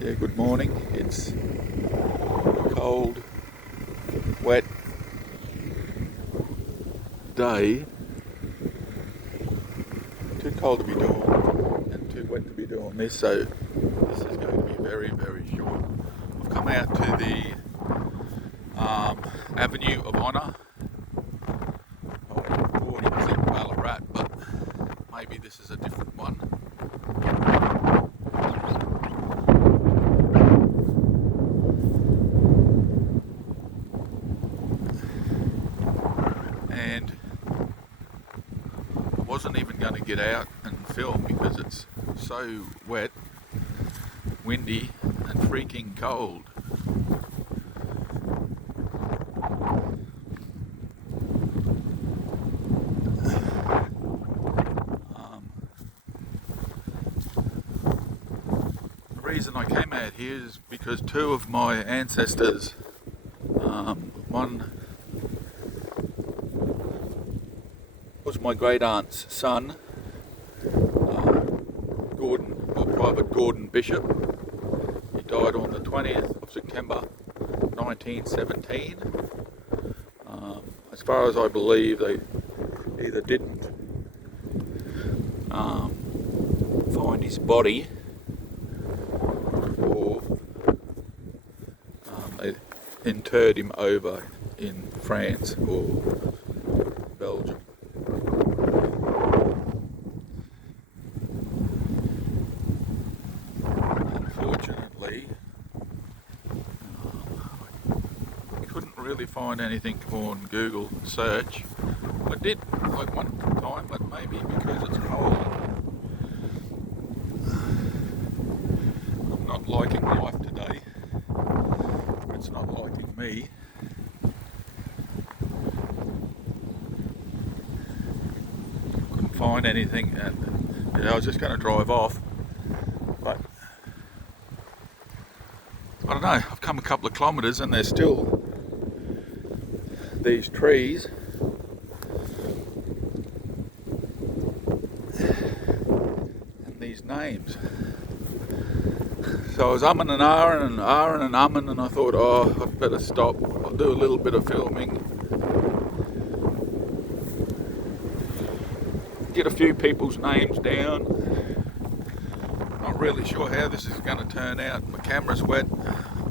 Yeah, good morning. It's a cold, wet day. Too cold to be doing and too wet to be doing this, so this is going to be very, very short. I've come out to the Avenue of Honour. I thought it was in Ballarat, but maybe this is a different one. And I wasn't even going to get out and film because it's so wet, windy and freaking cold. The reason I came out here is because two of my ancestors, one was my great aunt's son, Private Gordon Bishop. He died on the 20th of September 1917. As far as I believe, they either didn't find his body, or they interred him over in France or Belgium. Unfortunately, I couldn't really find anything on Google search. I did like one time, but maybe because it's cold, I'm not liking life today. It's not liking me. Couldn't find anything, and I was just going to drive off, but I don't know, I've come a couple of kilometres and there's still these trees and these names. So I was umming and ahhing and umming, and I thought, oh, I'd better stop. I'll do a little bit of filming, get a few people's names down. Not really sure how this is going to turn out. My camera's wet,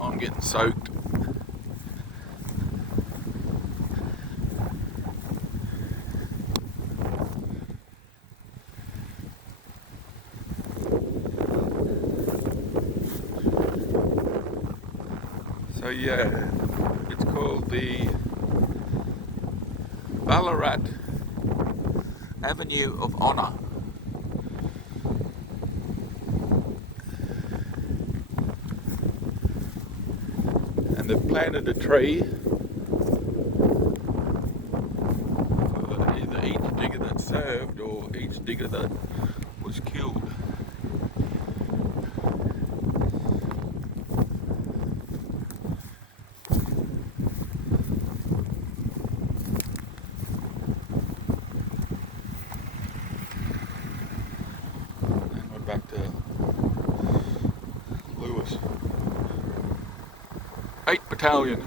I'm getting soaked. So yeah, it's called the Ballarat Avenue of Honour. And they've planted a tree for either each digger that served or each digger that was killed. And we're back to Lewis. 8th Battalion.